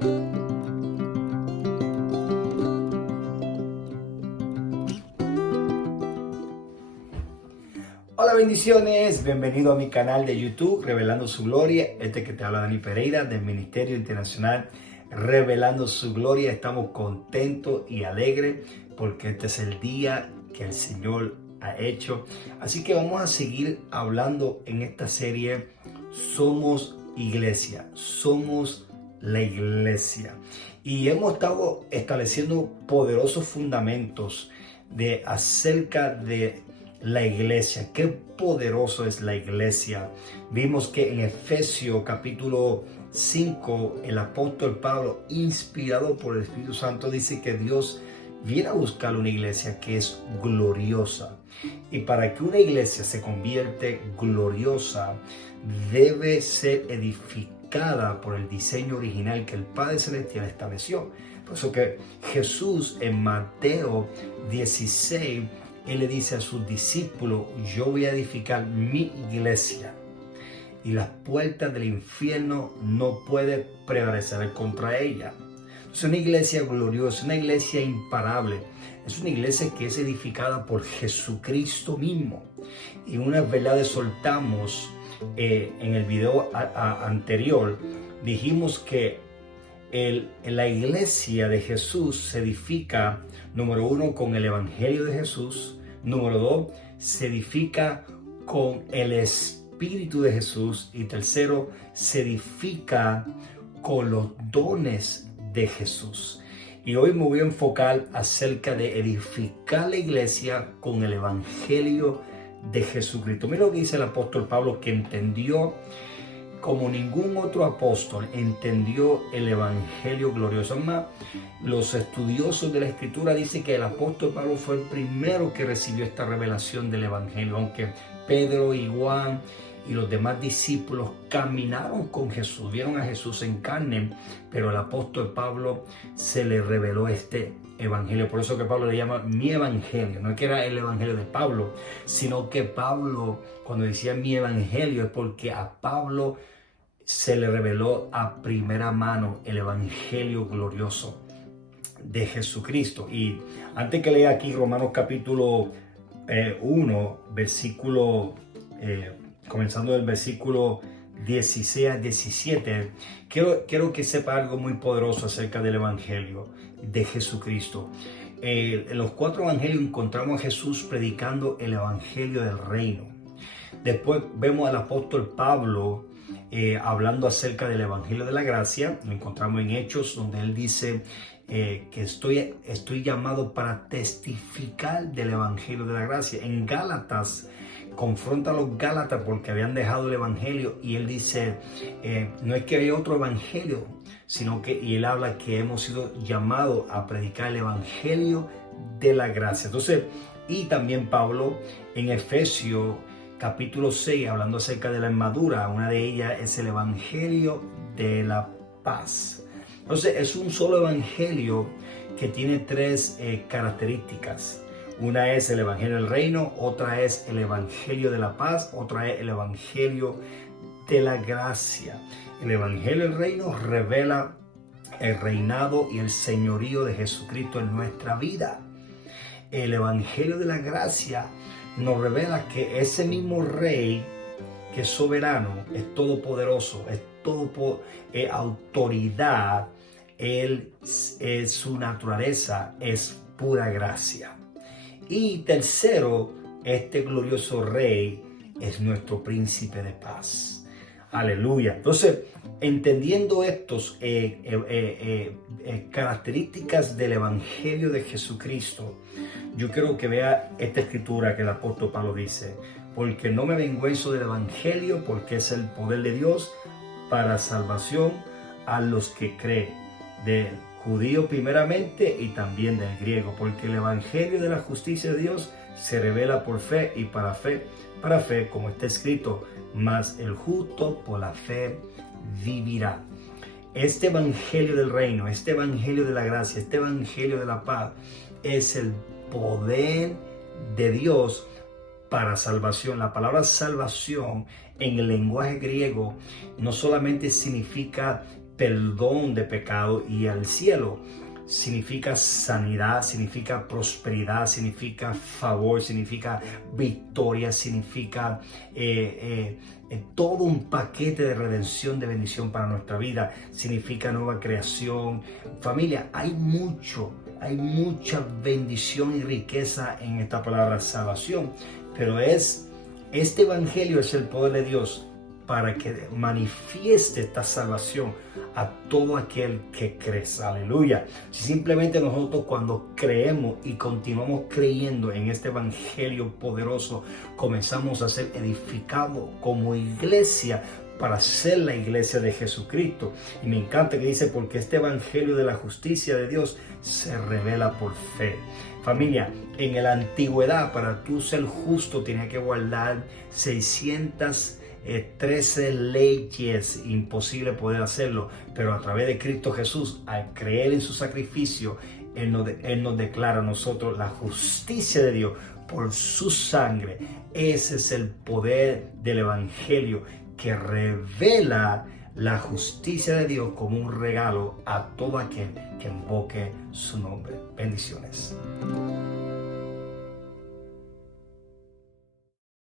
Hola, bendiciones, bienvenido a mi canal de YouTube Revelando Su Gloria. Que te habla Dani Pereira del Ministerio Internacional Revelando Su Gloria. Estamos contentos y alegres porque este es el día que el Señor ha hecho. Así que vamos a seguir hablando en esta serie. Somos iglesia, somos la iglesia. Y hemos estado estableciendo poderosos fundamentos acerca de la iglesia. Qué poderoso es la iglesia. Vimos que en Efesios capítulo 5, el apóstol Pablo, inspirado por el Espíritu Santo, dice que Dios viene a buscar una iglesia que es gloriosa. Y para que una iglesia se convierte gloriosa, debe ser edificada por el diseño original que el Padre Celestial estableció. Por eso que Jesús en Mateo 16, Él le dice a sus discípulos: yo voy a edificar mi iglesia y las puertas del infierno no pueden prevalecer contra ella. Es una iglesia gloriosa, una iglesia imparable. Es una iglesia que es edificada por Jesucristo mismo. Y unas verdades soltamos en el video anterior. Dijimos que la iglesia de Jesús se edifica, número uno, con el Evangelio de Jesús. Número 2, se edifica con el Espíritu de Jesús. Y tercero, se edifica con los dones de Jesús. Y hoy me voy a enfocar acerca de edificar la iglesia con el Evangelio de Jesucristo. Mira lo que dice el apóstol Pablo, que entendió como ningún otro apóstol, entendió el Evangelio glorioso. Además, los estudiosos de la Escritura dicen que el apóstol Pablo fue el primero que recibió esta revelación del Evangelio, aunque Pedro y Juan y los demás discípulos caminaron con Jesús, vieron a Jesús en carne, pero al apóstol Pablo se le reveló este Evangelio. Por eso que Pablo le llama mi Evangelio. No es que era el Evangelio de Pablo, sino que Pablo, cuando decía mi Evangelio, es porque a Pablo se le reveló a primera mano el Evangelio glorioso de Jesucristo. Y antes que lea aquí Romanos capítulo 1, versículo, comenzando del versículo 16 a 17, quiero que sepa algo muy poderoso acerca del Evangelio de Jesucristo. En los 4 evangelios encontramos a Jesús predicando el Evangelio del reino. Después vemos al apóstol Pablo hablando acerca del Evangelio de la gracia. Lo encontramos en Hechos, donde él dice que estoy llamado para testificar del Evangelio de la gracia. En Gálatas confronta a los Gálatas porque habían dejado el Evangelio, y él dice, no es que haya otro Evangelio, sino que, y él habla que hemos sido llamados a predicar el Evangelio de la gracia. Entonces, y también Pablo en Efesios capítulo 6, hablando acerca de la armadura, una de ellas es el Evangelio de la paz. Entonces, es un solo Evangelio que tiene 3 características. Una es el Evangelio del reino, otra es el Evangelio de la paz, otra es el Evangelio de la gracia. El Evangelio del reino revela el reinado y el señorío de Jesucristo en nuestra vida. El Evangelio de la gracia nos revela que ese mismo rey, que es soberano, es todopoderoso, es autoridad, su naturaleza es pura gracia. Y tercero, este glorioso rey es nuestro príncipe de paz. Aleluya. Entonces, entendiendo estas características del Evangelio de Jesucristo, yo quiero que vea esta escritura que el apóstol Pablo dice: porque no me avergüenzo del Evangelio, porque es el poder de Dios para salvación a los que creen, del judío primeramente y también del griego, porque el Evangelio de la justicia de Dios se revela por fe y para fe, como está escrito, mas el justo por la fe vivirá. Este Evangelio del reino, este Evangelio de la gracia, este Evangelio de la paz es el poder de Dios para salvación. La palabra salvación en el lenguaje griego no solamente significa perdón de pecado y al cielo. Significa sanidad, significa prosperidad, significa favor, significa victoria, significa todo un paquete de redención, de bendición para nuestra vida. Significa nueva creación. Familia, hay mucha bendición y riqueza en esta palabra salvación, pero este evangelio es el poder de Dios para que manifieste esta salvación a todo aquel que cree. Aleluya. Si simplemente nosotros cuando creemos y continuamos creyendo en este evangelio poderoso, comenzamos a ser edificados como iglesia para ser la iglesia de Jesucristo. Y me encanta que dice, porque este evangelio de la justicia de Dios se revela por fe. Familia, en la antigüedad, para tú ser justo, tenías que guardar 613 leyes, imposible poder hacerlo, pero a través de Cristo Jesús, al creer en su sacrificio, Él nos declara a nosotros la justicia de Dios por su sangre. Ese es el poder del evangelio que revela la justicia de Dios como un regalo a todo aquel que invoque su nombre. Bendiciones.